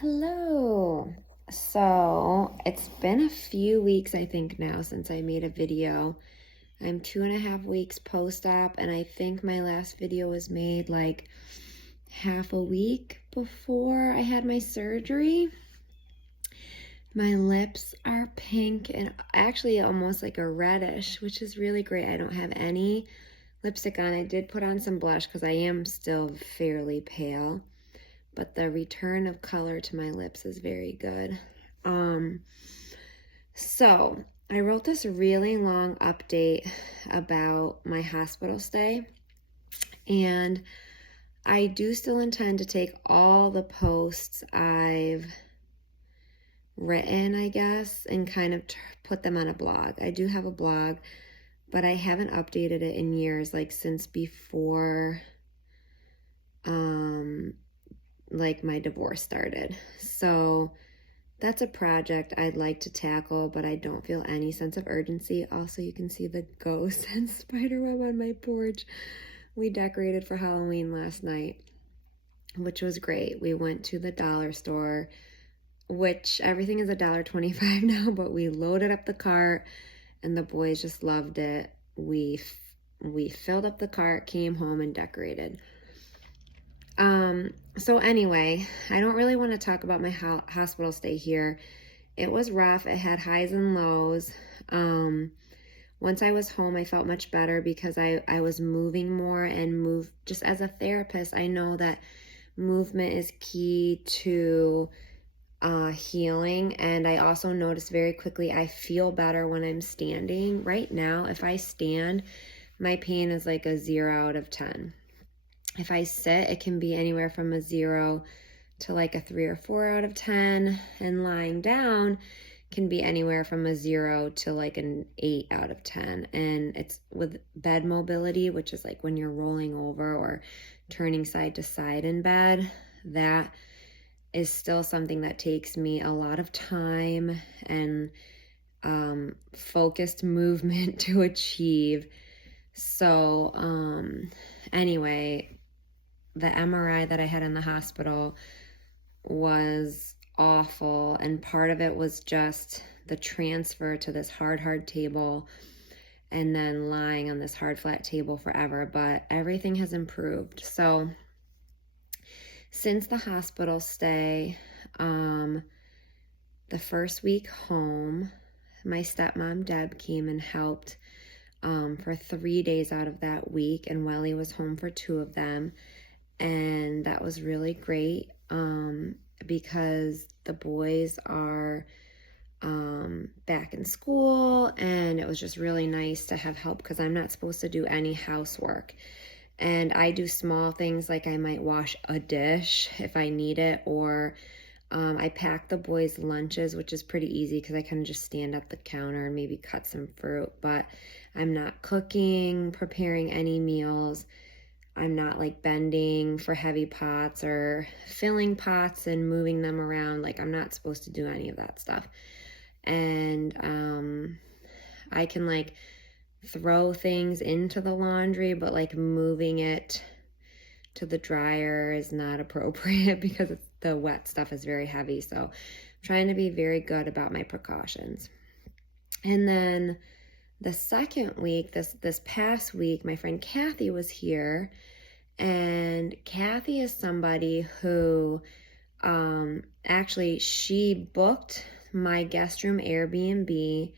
Hello. So it's been a few weeks, I think, now since I made a video. I'm 2.5 weeks post-op, and I think my last video was made like half a week before I had my surgery. My lips are pink and actually almost like a reddish, which is really great. I don't have any lipstick on. I did put on some blush because I am still fairly pale, but the return of color to my lips is very good. So I wrote this really long update about my hospital stay, and I do still intend to take all the posts I've written, I guess, and kind of put them on a blog. I do have a blog, but I haven't updated it in years, like since before like my divorce started. So that's a project I'd like to tackle, but I don't feel any sense of urgency. Also, you can see the ghost and spiderweb on my porch. We decorated for Halloween last night, which was great. We went to the dollar store, which everything is $1.25 now, but we loaded up the cart and the boys just loved it. We filled up the cart, came home, and decorated. So anyway, I don't really want to talk about my hospital stay here. It was rough. It had highs and lows. Once I was home, I felt much better because I was moving more and just as a therapist, I know that movement is key to healing. And I also noticed very quickly, I feel better when I'm standing. Right now, if I stand, my pain is like a 0 out of 10. If I sit, it can be anywhere from a 0 to like a 3 or 4 out of 10. And lying down can be anywhere from a 0 to like an 8 out of 10. And it's with bed mobility, which is like when you're rolling over or turning side to side in bed, that is still something that takes me a lot of time and focused movement to achieve. So anyway, the MRI that I had in the hospital was awful, and part of it was just the transfer to this hard table and then lying on this hard flat table forever, but everything has improved. So since the hospital stay, the first week home, my stepmom Deb came and helped for 3 days out of that week, and Welly was home for 2 of them. And that was really great because the boys are back in school, and it was just really nice to have help because I'm not supposed to do any housework. And I do small things like I might wash a dish if I need it, or I pack the boys' lunches, which is pretty easy because I kind of just stand at the counter and maybe cut some fruit, but I'm not cooking, preparing any meals. I'm not like bending for heavy pots or filling pots and moving them around. Like, I'm not supposed to do any of that stuff. And I can like throw things into the laundry, but like moving it to the dryer is not appropriate because the wet stuff is very heavy. So I'm trying to be very good about my precautions. And then the second week, this past week, my friend Kathy was here, and Kathy is somebody who actually she booked my guest room Airbnb,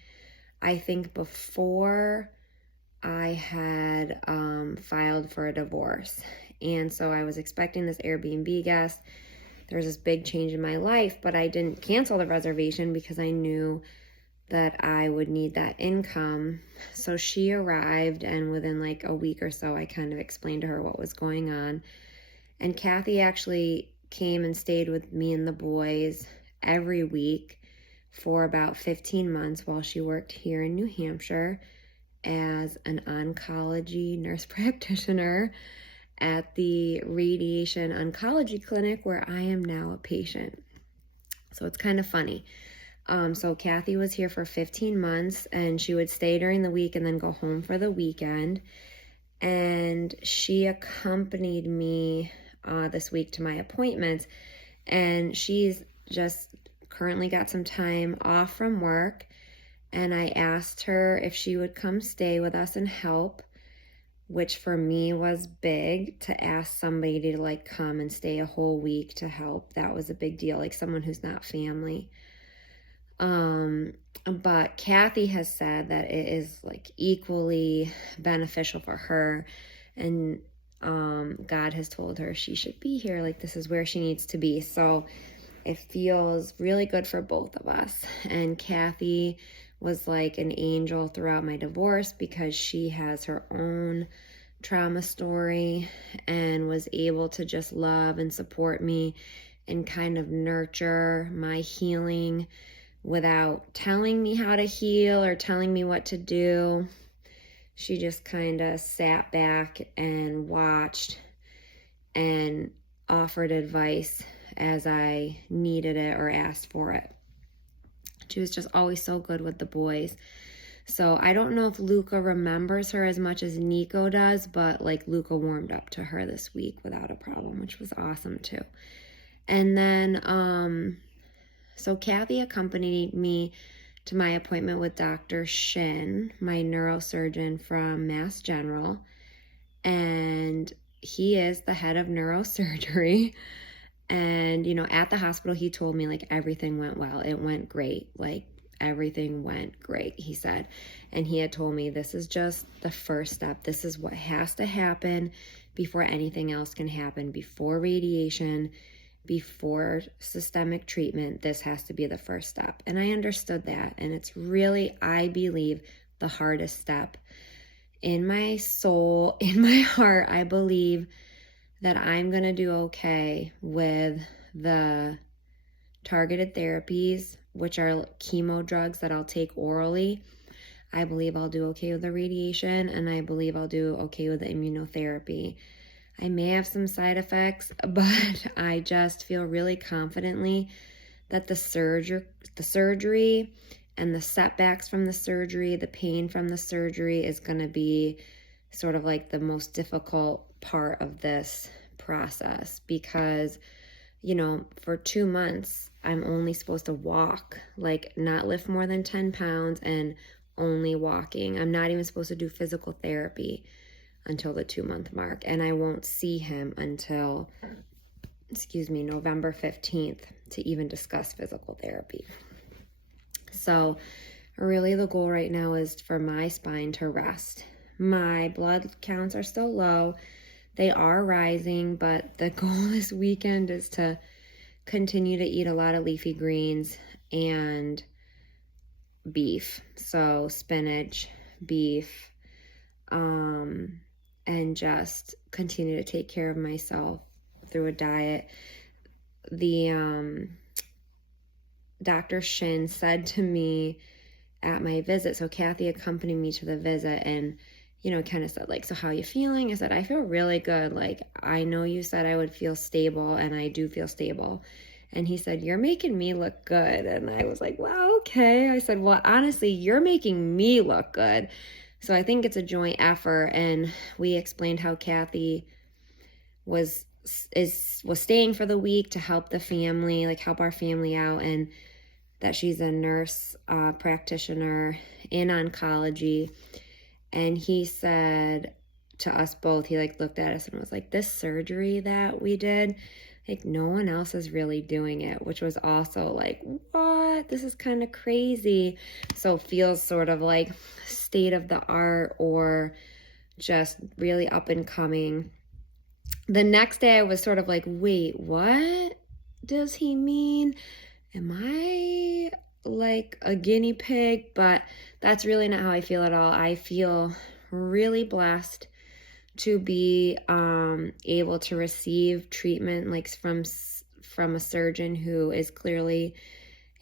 I think before I had filed for a divorce. And so I was expecting this Airbnb guest. There was this big change in my life, but I didn't cancel the reservation because I knew that I would need that income. So she arrived, and within like a week or so, I kind of explained to her what was going on. And Kathy actually came and stayed with me and the boys every week for about 15 months while she worked here in New Hampshire as an oncology nurse practitioner at the radiation oncology clinic where I am now a patient. So it's kind of funny. So Kathy was here for 15 months, and she would stay during the week and then go home for the weekend. And she accompanied me this week to my appointments. And she's just currently got some time off from work. And I asked her if she would come stay with us and help, which for me was big, to ask somebody to like come and stay a whole week to help. That was a big deal, like someone who's not family. But Kathy has said that it is like equally beneficial for her, and God has told her she should be here, like this is where she needs to be. So it feels really good for both of us. And Kathy was like an angel throughout my divorce because she has her own trauma story and was able to just love and support me and kind of nurture my healing without telling me how to heal or telling me what to do. She just kind of sat back and watched and offered advice as I needed it or asked for it. She was just always so good with the boys. So I don't know if Luca remembers her as much as Nico does, but like Luca warmed up to her this week without a problem, which was awesome too. And then, so Kathy accompanied me to my appointment with Dr. Shin, my neurosurgeon from Mass General. And he is the head of neurosurgery. And, you know, at the hospital, he told me like everything went well. It went great. Like everything went great, he said. And he had told me this is just the first step. This is what has to happen before anything else can happen, before radiation, before systemic treatment. This has to be the first step. And I understood that. And it's really, I believe, the hardest step. In my soul, in my heart, I believe that I'm going to do okay with the targeted therapies, which are chemo drugs that I'll take orally. I believe I'll do okay with the radiation, and I believe I'll do okay with the immunotherapy. I may have some side effects, but I just feel really confidently that the surgery and the setbacks from the surgery, the pain from the surgery is going to be sort of like the most difficult part of this process, because, you know, for 2 months, I'm only supposed to walk, like not lift more than 10 pounds and only walking. I'm not even supposed to do physical therapy until the 2-month mark. And I won't see him until, November 15th to even discuss physical therapy. So really the goal right now is for my spine to rest. My blood counts are still low. They are rising, but the goal this weekend is to continue to eat a lot of leafy greens and beef. So spinach, beef, and just continue to take care of myself through a diet. The Dr. Shin said to me at my visit, so Kathy accompanied me to the visit, and you know, kind of said like, so how are you feeling? I said, I feel really good. Like, I know you said I would feel stable, and I do feel stable. And he said, you're making me look good. And I was like, well, okay. I said, well, honestly, you're making me look good. So I think it's a joint effort. And we explained how Kathy was staying for the week to help the family, like help our family out, and that she's a nurse practitioner in oncology. And he said to us both, he like looked at us and was like, this surgery that we did, like no one else is really doing it, which was also like, what? This is kind of crazy. So it feels sort of like state of the art or just really up and coming. The next day I was sort of like, wait, what does he mean? Am I like a guinea pig? But that's really not how I feel at all. I feel really blessed to be able to receive treatment like from a surgeon who is clearly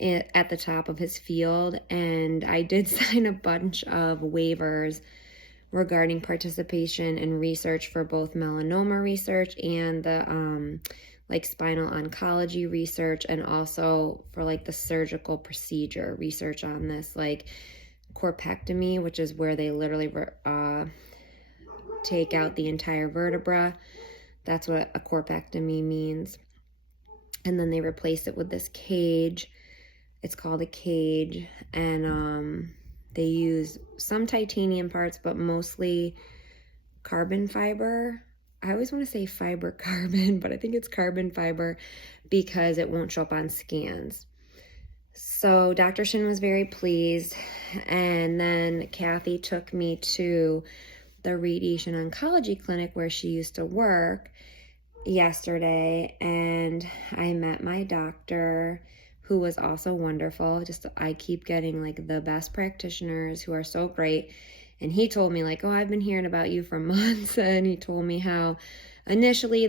at the top of his field. And I did sign a bunch of waivers regarding participation in research for both melanoma research and the like spinal oncology research, and also for like the surgical procedure research on this, like corpectomy, which is where they literally take out the entire vertebra. That's what a corpectomy means. And then they replaced it with this cage. It's called a cage. And they use some titanium parts, but mostly carbon fiber. I always want to say fiber carbon, but I think it's carbon fiber because it won't show up on scans. So Dr. Shin was very pleased. And then Kathy took me to the radiation oncology clinic where she used to work yesterday, and I met my doctor, who was also wonderful. Just, I keep getting like the best practitioners who are so great. And he told me like, oh, I've been hearing about you for months. And he told me how initially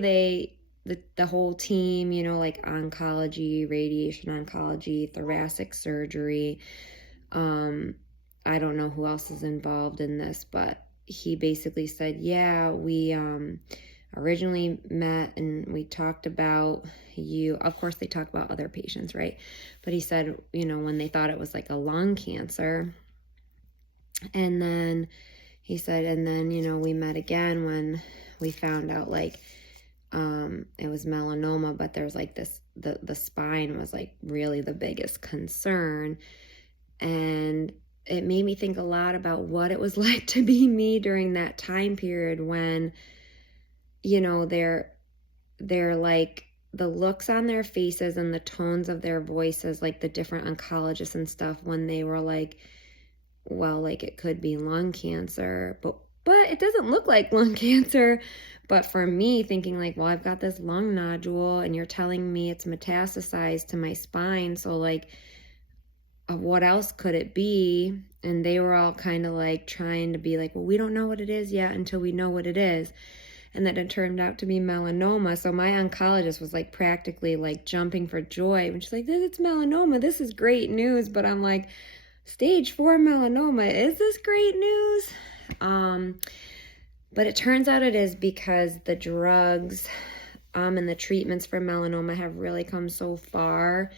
the whole team, you know, like oncology, radiation oncology, thoracic surgery. I don't know who else is involved in this, but he basically said, yeah, we originally met and we talked about you. Of course, they talk about other patients, right? But he said, you know, when they thought it was like a lung cancer. And then he said, and then, you know, we met again when we found out like it was melanoma, but there's like this, the spine was like really the biggest concern. And it made me think a lot about what it was like to be me during that time period when, you know, they're like the looks on their faces and the tones of their voices, like the different oncologists and stuff, when they were like, well, like it could be lung cancer, but it doesn't look like lung cancer. But for me, thinking like, well, I've got this lung nodule and you're telling me it's metastasized to my spine. So like, what else could it be? And they were all kind of like trying to be like, well, we don't know what it is yet until we know what it is. And then it turned out to be melanoma. So my oncologist was like practically like jumping for joy when she's like, it's melanoma. This is great news. But I'm like, stage 4 melanoma, is this great news? But it turns out it is, because the drugs and the treatments for melanoma have really come so far.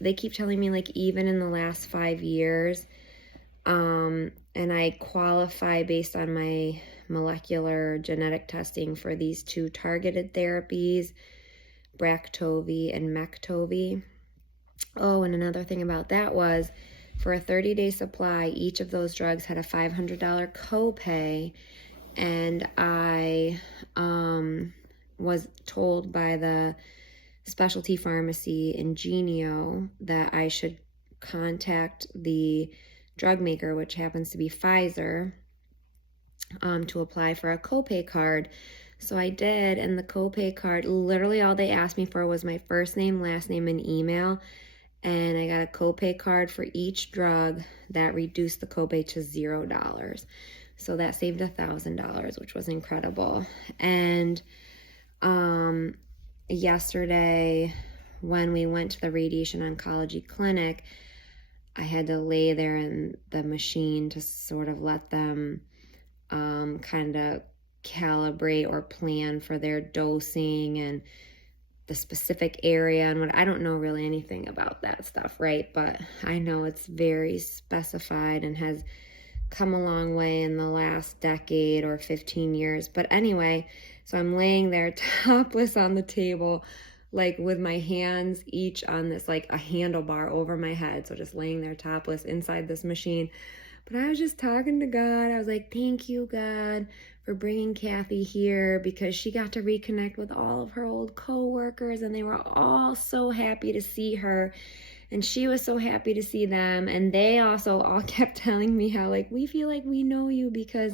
They keep telling me like even in the last 5 years, and I qualify based on my molecular genetic testing for these 2 targeted therapies, Bractovy and Mektovy. Oh, and another thing about that was, for a 30-day supply, each of those drugs had a $500 copay, and I was told by the specialty pharmacy Ingenio that I should contact the drug maker, which happens to be Pfizer, to apply for a copay card. So I did, and the copay card, literally all they asked me for was my first name, last name, and email. And I got a copay card for each drug that reduced the copay to $0. So that saved $1,000, which was incredible. And yesterday, when we went to the radiation oncology clinic, I had to lay there in the machine to sort of let them kind of calibrate or plan for their dosing and the specific area and what. I don't know really anything about that stuff, right? But I know it's very specified and has come a long way in the last decade or 15 years. But anyway, so I'm laying there topless on the table, like with my hands each on this, like a handlebar over my head. So just laying there topless inside this machine. But I was just talking to God. I was like, thank you, God, for bringing Kathy here, because she got to reconnect with all of her old coworkers, and they were all so happy to see her. And she was so happy to see them. And they also all kept telling me how, like, we feel like we know you because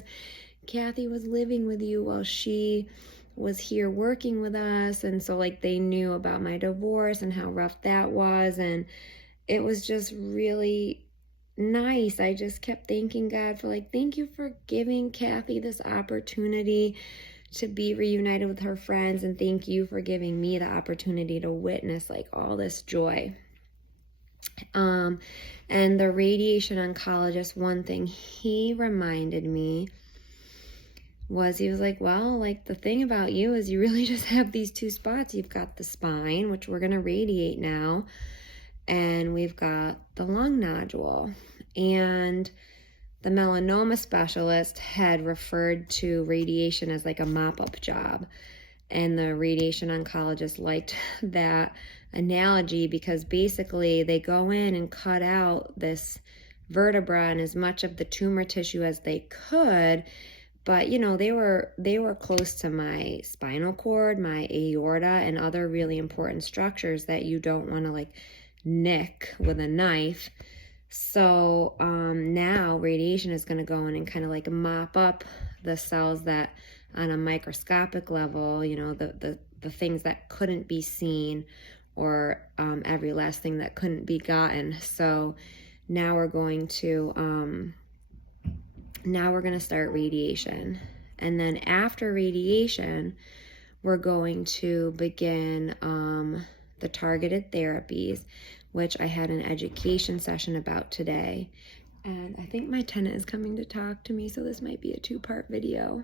Kathy was living with you while she was here working with us. And so, like, they knew about my divorce and how rough that was. And it was just really nice. I just kept thanking God for, like, thank you for giving Kathy this opportunity to be reunited with her friends. And thank you for giving me the opportunity to witness, like, all this joy. And the radiation oncologist, one thing he reminded me was, he was like, well, like, the thing about you is you really just have these 2 spots. You've got the spine, which we're going to radiate now, and we've got the lung nodule. And the melanoma specialist had referred to radiation as like a mop-up job. And the radiation oncologist liked that analogy, because basically they go in and cut out this vertebra and as much of the tumor tissue as they could. But you know, they were close to my spinal cord, my aorta, and other really important structures that you don't want to like nick with a knife. So now radiation is going to go in and kind of like mop up the cells that on a microscopic level, you know, the things that couldn't be seen, or every last thing that couldn't be gotten. So now we're going to start radiation. And then after radiation, we're going to begin the targeted therapies, which I had an education session about today. And I think my tenant is coming to talk to me, so this might be a 2-part video.